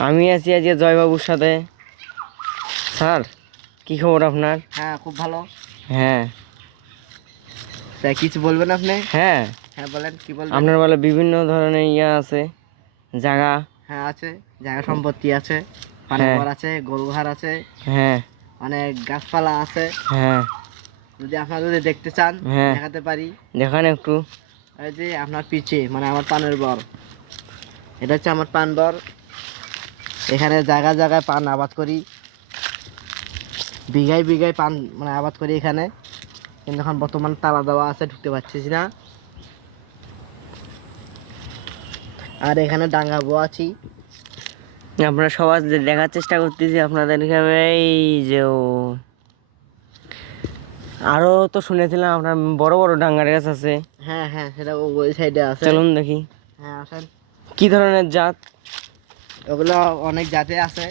আমি আছি আজকে জয়বাবুর সাথে। স্যার কি খবর আপনার? হ্যাঁ খুব ভালো। হ্যাঁ। তাই কিছু বলবেন আপনি? হ্যাঁ। হ্যাঁ বলেন কি বলবেন? আপনার বলে বিভিন্ন ধরনের ইয়া আছে। জায়গা হ্যাঁ আছে। জায়গা সম্পত্তি আছে। পানি হ্যাঁ। ঘর আছে গরু ঘর আছে। হ্যাঁ। অনেক গাছপালা আছে। হ্যাঁ। যদি আপনারা যদি দেখতে চান হ্যাঁ। দেখাতে পারি। দেখান একটু। এই যে আপনার পিছে মানে আমার পানের বর। এটা হচ্ছে আমার পান বর। এখানে জায়গায় জায়গায় পান আবাদ করি। বিঘায় বিঘায় পান মানে আবাদ করি এখানে। কিন্তু এখন বর্তমান তালা দেওয়া আছে ঢুকতে পারছিস না। আর এখানে ডাঙ্গা আছি। আপনারা সবাই দেখার চেষ্টা করতেছি আপনাদেরকে আমি এই যে ও। আরও তো শুনেছিলাম আপনার বড় বড় ডাঙ্গার গাছ আছে। হ্যাঁ হ্যাঁ সেটা ওই সাইডে আছে। চলুন দেখি। হ্যাঁ আসেন। কি ধরনের জাত? ওগুলো অনেক জাতে আছে।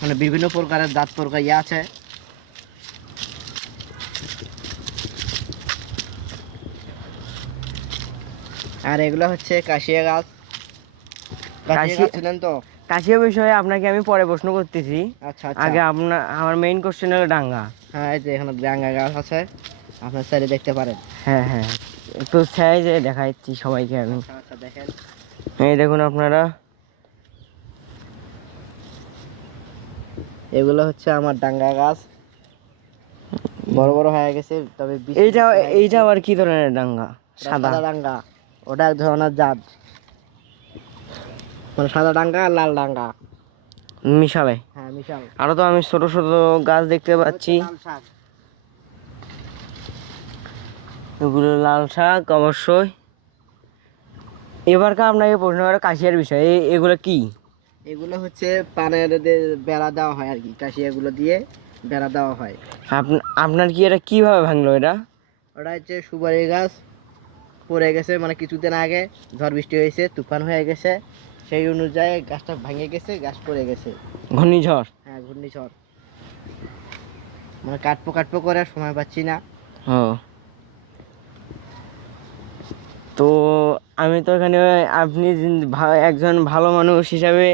মানে বিভিন্ন প্রকারের জাত প্রকার ইয়ে আছে। আর এগুলো হচ্ছে কাশিয়া গাছ। ছিলেন তো? কাশিয়া বিষয়ে আপনাকে আমি পরে প্রশ্ন করতেছি। আচ্ছা আচ্ছা। আগে আপনার আমার মেইন কোশ্চেন হলো ডাঙ্গা। হ্যাঁ এই যে এখানে ডাঙ্গা গাছ আছে। আপনার সাইডে দেখতে পারেন। হ্যাঁ হ্যাঁ। একটু সাইজে দেখাচ্ছি সবাইকে আমি। আচ্ছা। দেখেন। এই দেখুন আপনারা। এগুলো হচ্ছে আমার ডাঙ্গা গাছ। বড় বড় হয়ে গেছে তবে এইটা। এইটা আবার কি ধরনের ডাঙ্গা? সাদা? সাদা ডাঙ্গা। ওটা এক ধরনের জাত। মানে সাদা ডাঙ্গা আর লাল ডাঙ্গা। মিশালে? হ্যাঁ মিশাল। আরও তো আমি ছোট ছোট গাছ দেখতে পাচ্ছি। এগুলো লাল শাক অবশ্যই। এবারকার আপনাকে প্রশ্ন করে কাশিয়ার বিষয় এগুলো কি? এগুলো হচ্ছে পানের বেড়া দেওয়া হয় আর কি কাশিয়াগুলো দিয়ে বেড়া দেওয়া হয়। আপ- আপনার কি এটা কীভাবে ভাঙলো এটা? ওটা হচ্ছে সুপারি গাছ পড়ে গেছে মানে কিছুদিন আগে ঝড় বৃষ্টি হয়েছে তুফান হয়ে গেছে সেই অনুযায়ী গাছটা ভেঙে গেছে গাছ পড়ে গেছে। ঘূর্ণিঝড়? হ্যাঁ ঘূর্ণিঝড়। মানে কাটপো কাটপো করে সময় পাচ্ছি না। ও। তো আমি তো এখানে আপনি একজন ভালো মানুষ হিসাবে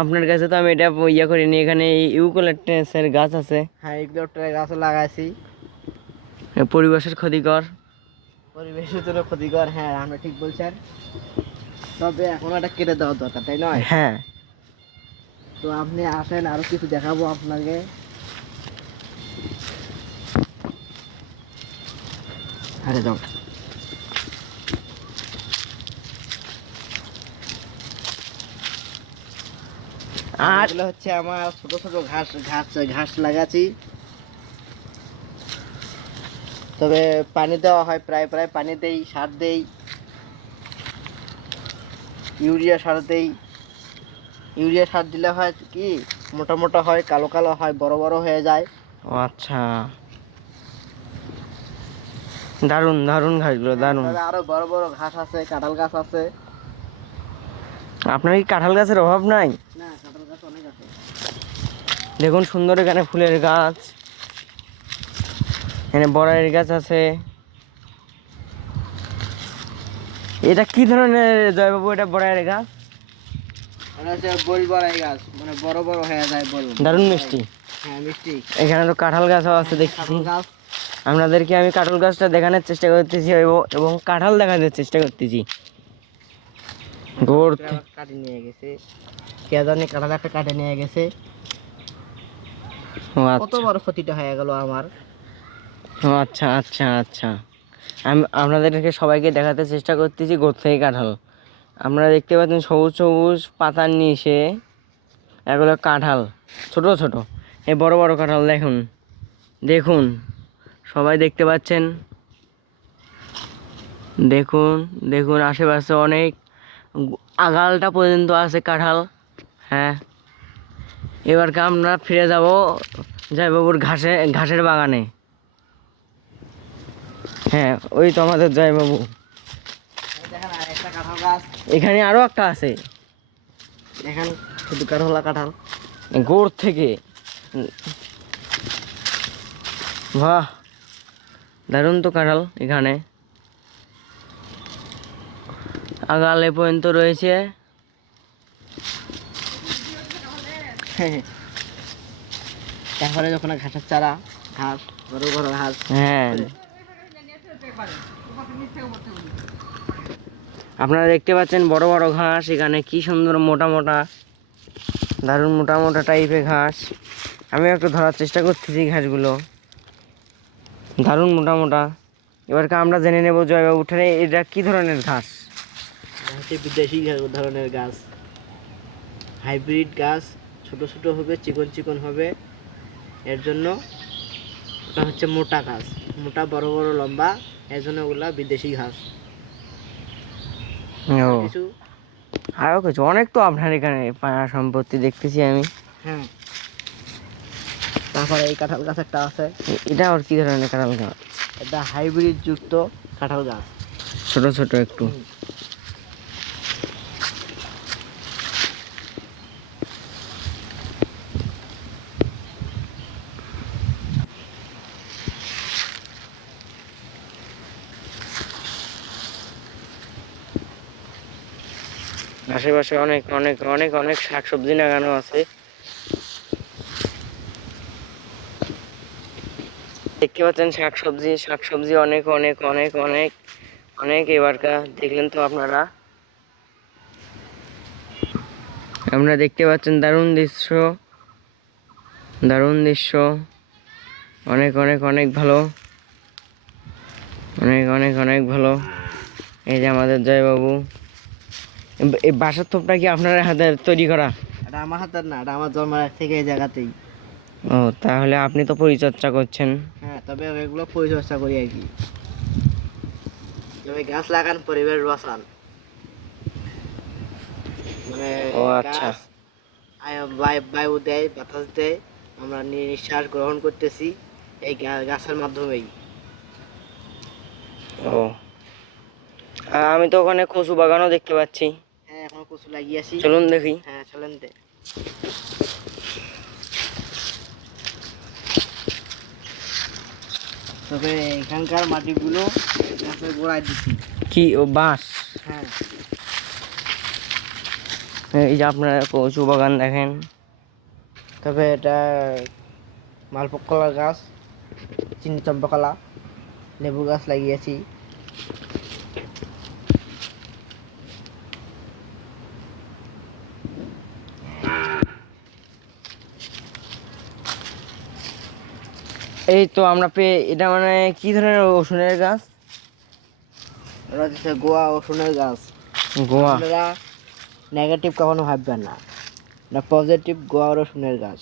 আপনার কাছে তো আমি এটা ইয়ে করিনি এখানে ইউকোলেটসের গাছ আছে। হ্যাঁ এগুলো গাছ লাগাইছি। পরিবেশের ক্ষতিকর। পরিবেশের জন্য ক্ষতিকর হ্যাঁ আমরা ঠিক বলছেন। তবে এখন এটা কেটে দেওয়া দরকার তাই নয়? হ্যাঁ। তো আপনি আসেন আরও কিছু দেখাবো আপনাকে। আরে যাও। আর এগুলো হচ্ছে আমার ছোট ছোট ঘাস ঘাস ঘাস লাগাচ্ছি। তবে পানি দেওয়া হয় প্রায় প্রায় পানি দেই সার দেই ইউরিয়া সার দেই। ইউরিয়া সার দিলে হয় কি মোটা মোটা হয় কালো কালো হয় বড় বড় হয়ে যায়। ও আচ্ছা। দারুণ দারুণ ঘাসগুলো দারুণ। আরও বড় বড় ঘাস আছে কাঁঠাল গাছ আছে। আপনার কি কাঁঠাল গাছের অভাব নাই? দেখুন সুন্দর এখানে ফুলের গাছ। এখানে বড়াইয়ের গাছ আছে। এটা কি ধরনের জয়বাবু এটা বড়াইয়ের গাছ? মানে হয়ে দারুণ মিষ্টি। হ্যাঁ মিষ্টি। এখানে তো কাঁঠাল গাছও আছে দেখছি। আপনাদেরকে আমি কাঁঠাল গাছটা দেখানোর চেষ্টা করতেছি এবং কাঁঠাল দেখানোর চেষ্টা করতেছি। আবার কাটে নিয়ে গেছে। কে জানি কাঁঠাল একটা কাটে নিয়ে গেছে। কত আচ্ছা। বড় ক্ষতিটা হয়ে গেল আমার। আচ্ছা আচ্ছা আচ্ছা। আমি আপনাদেরকে সবাইকে দেখাতে চেষ্টা করতেছি গোড় থেকে কাঁঠাল। আপনারা দেখতে পাচ্ছেন সবুজ সবুজ পাতার নিচে এগুলো কাঁঠাল ছোট ছোট। এই বড় বড় কাঁঠাল দেখুন। দেখুন সবাই দেখতে পাচ্ছেন। দেখুন দেখুন আশেপাশে অনেক আগালটা পর্যন্ত আছে কাঁঠাল হ্যাঁ। এবারকে আমরা ফিরে যাব জয়বাবুর ঘাসে ঘাসের বাগানে। হ্যাঁ ওই তো আমাদের জয়বাবু। এখানে আরও একটা আছে। দেখেন শুধু কাঁঠালা কাঁঠাল। গোড় থেকে। বাহ, দারুণ তো কাঁঠাল এখানে। আগাল এ পর্যন্ত রয়েছে। তারপরে যখন ঘাসের চারা ঘাস বড় বড় ঘাস হ্যাঁ। আপনারা দেখতে পাচ্ছেন বড় বড় ঘাস এখানে কি সুন্দর মোটা মোটা দারুণ মোটা মোটা টাইপের ঘাস। আমি একটু ধরার চেষ্টা করতেছি ঘাসগুলো। দারুণ মোটা মোটা। এবারকে আমরা জেনে নেব জয়বাবু উঠানে এটা কি ধরনের ঘাস? হচ্ছে বিদেশি ধরনের গাছ। হাইব্রিড গাছ ছোট ছোট হবে চিকন চিকন হবে। এর জন্য ওটা হচ্ছে মোটা ঘাস মোটা বড় বড় লম্বা এর জন্য ওগুলা বিদেশি ঘাস। কিছু? আরও কিছু? অনেক তো আপনার এখানে সম্পত্তি দেখতেছি আমি। হ্যাঁ। তারপরে এই কাঁঠাল গাছ একটা আছে। এটা আর কি ধরনের কাঁঠাল গাছ? এটা হাইব্রিড যুক্ত কাঁঠাল গাছ। ছোট ছোট একটু। আশেপাশে অনেক অনেক অনেক অনেক শাকসবজি লাগানো আছে। দেখতে পাচ্ছেন শাকসবজি শাকসবজি অনেক অনেক অনেক অনেক অনেক এবারকা দেখলেন তো আপনারা? আপনারা দেখতে পাচ্ছেন দারুণ দৃশ্য দারুণ দৃশ্য। অনেক অনেক অনেক ভালো। অনেক অনেক অনেক ভালো। এই যে আমাদের জয়বাবু। এই বাসার থোপটা কি আপনার হাতে তৈরি করা? এটা আমার হাতের না এটা আমার জন্মের থেকে এই জায়গাতেই। ও তাহলে আপনি তো পরিচর্যা করছেন। হ্যাঁ তবে এগুলো পরিচর্যা করি আর কি। তবে গাছ লাগান পরিবেশ বাঁচান। মানে ও, আচ্ছা। বায়ু- দেয় বাতাস দেয়। আমরা নিঃশ্বাস গ্রহণ করতেছি এই গাছের মাধ্যমেই। ও। আমি তো ওখানে কচু বাগানও দেখতে পাচ্ছি। কচু লাগিয়েছি চলুন দেখি। হ্যাঁ চলেন দে। তবে এখানকার মাটিগুলো গাছের গোড়ায় কি ও বাঁশ? হ্যাঁ। এই যে আপনারা কচু বাগান দেখেন। তবে এটা কলার গাছ চিনি চম্পা কলা লেবু গাছ লাগিয়েছি। এই তো আমরা পেয়ে এটা মানে কি ধরনের ওষুধের গাছ? এটা হচ্ছে গোয়া রসুনের গাছ। গোয়া? আপনারা নেগেটিভ কখনো ভাববেন না। এটা পজিটিভ গোয়া রসুনের গাছ।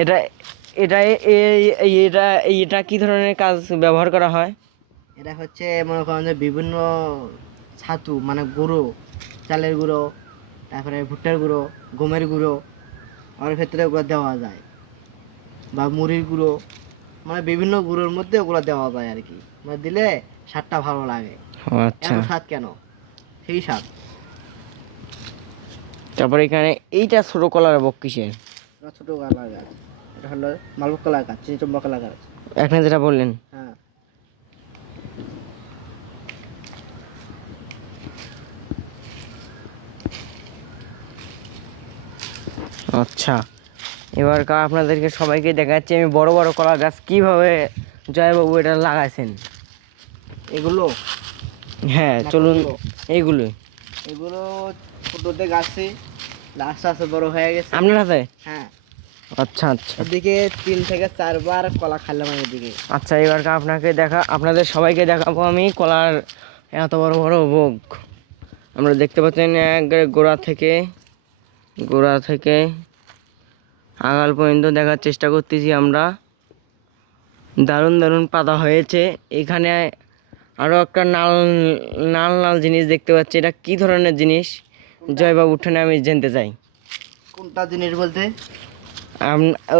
এটা এটা এটা এটা কি ধরনের কাজ ব্যবহার করা হয়? এটা হচ্ছে মনে করেন যে বিভিন্ন ছাতু মানে গুঁড়ো চালের গুঁড়ো তারপরে ভুট্টার গুঁড়ো গমের গুঁড়ো ওর ক্ষেত্রে ওগুলো দেওয়া যায়। বা মুড়ির গুঁড়ো মানে বিভিন্ন গুঁড়োর মধ্যে ওগুলো দেওয়া যায় আর কি। মানে দিলে স্বাদটা ভালো লাগে। আচ্ছা। স্বাদ কেন? সেই স্বাদ। তারপরে এখানে এইটা ছোট কলার বক কিসের? ছোটো কলা গাছ। এটা হলো মালভোগ কলা গাছ চিনি চম্পা কলা গাছ। এখানে যেটা বললেন। হ্যাঁ। আচ্ছা। এবার কা আপনাদেরকে সবাইকে দেখাচ্ছি আমি বড় বড় কলা গাছ কীভাবে জয়বাবু এটা লাগাইছেন। এগুলো? হ্যাঁ চলুন? এইগুলো এগুলো ছোটোতে গাছে আস্তে আস্তে বড় হয়ে গেছে। আপনার হাতে? হ্যাঁ। আচ্ছা আচ্ছা। এদিকে তিন থেকে চারবার কলা খাইলাম আমি এদিকে। আচ্ছা এবার কা আপনাকে দেখা আপনাদের সবাইকে দেখাবো আমি কলার এত বড় বড় ভোগ। আমরা দেখতে পাচ্ছেন এক গোড়া থেকে গোড়া থেকে আগাল পর্যন্ত দেখার চেষ্টা করতেছি আমরা। দারুণ দারুণ পাতা হয়েছে। এখানে আরও একটা নাল নাল নাল জিনিস দেখতে পাচ্ছি। এটা কি ধরনের জিনিস? জয়বাবু উঠানে আমি জানতে চাই। কোনটা জিনিস বলতে?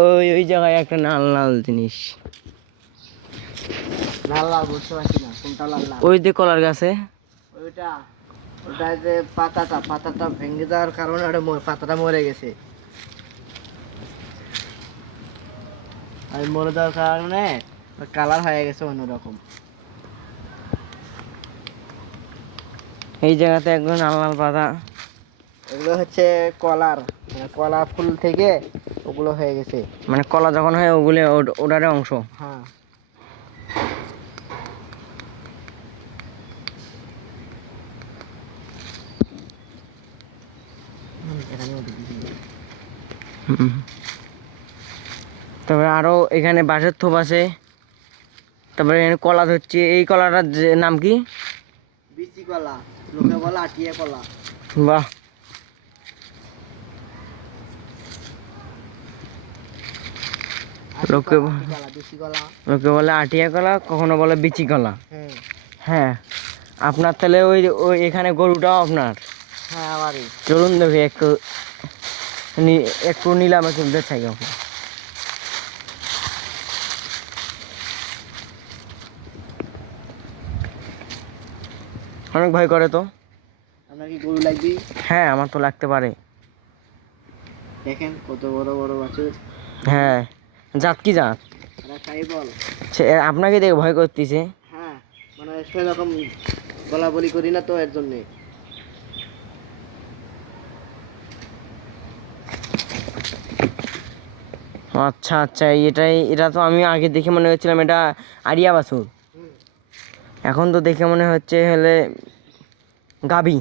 ওই ওই জায়গায় একটা নাল লাল জিনিস। লাল লাল বুঝতে পারছি না কোনটা লাল লাল ওই যে কলার গাছে। ওইটা ওটা যে পাতাটা পাতাটা ভেঙে যাওয়ার কারণে ওটা পাতাটা মরে গেছে। আর মরে যাওয়ার কারণে কালার হয়ে গেছে অন্যরকম। এই জায়গাতে লাল লাল পাতা এগুলো হচ্ছে কলার। মানে কলা ফুল থেকে ওগুলো হয়ে গেছে। মানে কলা যখন হয় ওগুলো ওটারই অংশ। হ্যাঁ। হুম। তারপরে আরও এখানে বাঁশের থোপ আছে। তারপরে এখানে কলা ধরছে। এই কলাটার যে- নাম কি? বিচি কলা। লোকে বলে আটিয়া কলা। বাহ। লোকে লোকে বলে আটিয়া কলা কখনো বলে বিচি কলা। হ্যাঁ। হ্যাঁ। আপনার তাহলে ওই ওই এখানে গরুটাও আপনার? হ্যাঁ আমারই। চলুন দেখি একটু একটু নিলামে কিনতে চাই ওকে অনেক ভয় করে তো। আপনার কি গরু লাগবে? হ্যাঁ আমার তো লাগতে পারে। দেখেন কত বড় বড় বাছুর। হ্যাঁ জাত কি জাত? সে আপনাকে দেখে ভয় করতেছে। হ্যাঁ মানে সেরকম বলা বলি করি না তো এর জন্যে। ও আচ্ছা আচ্ছা এটাই এটা তো আমি আগে দেখে মনে হচ্ছিলাম এটা আরিয়া হুম। এখন তো দেখে মনে হচ্ছে হলে গাবি।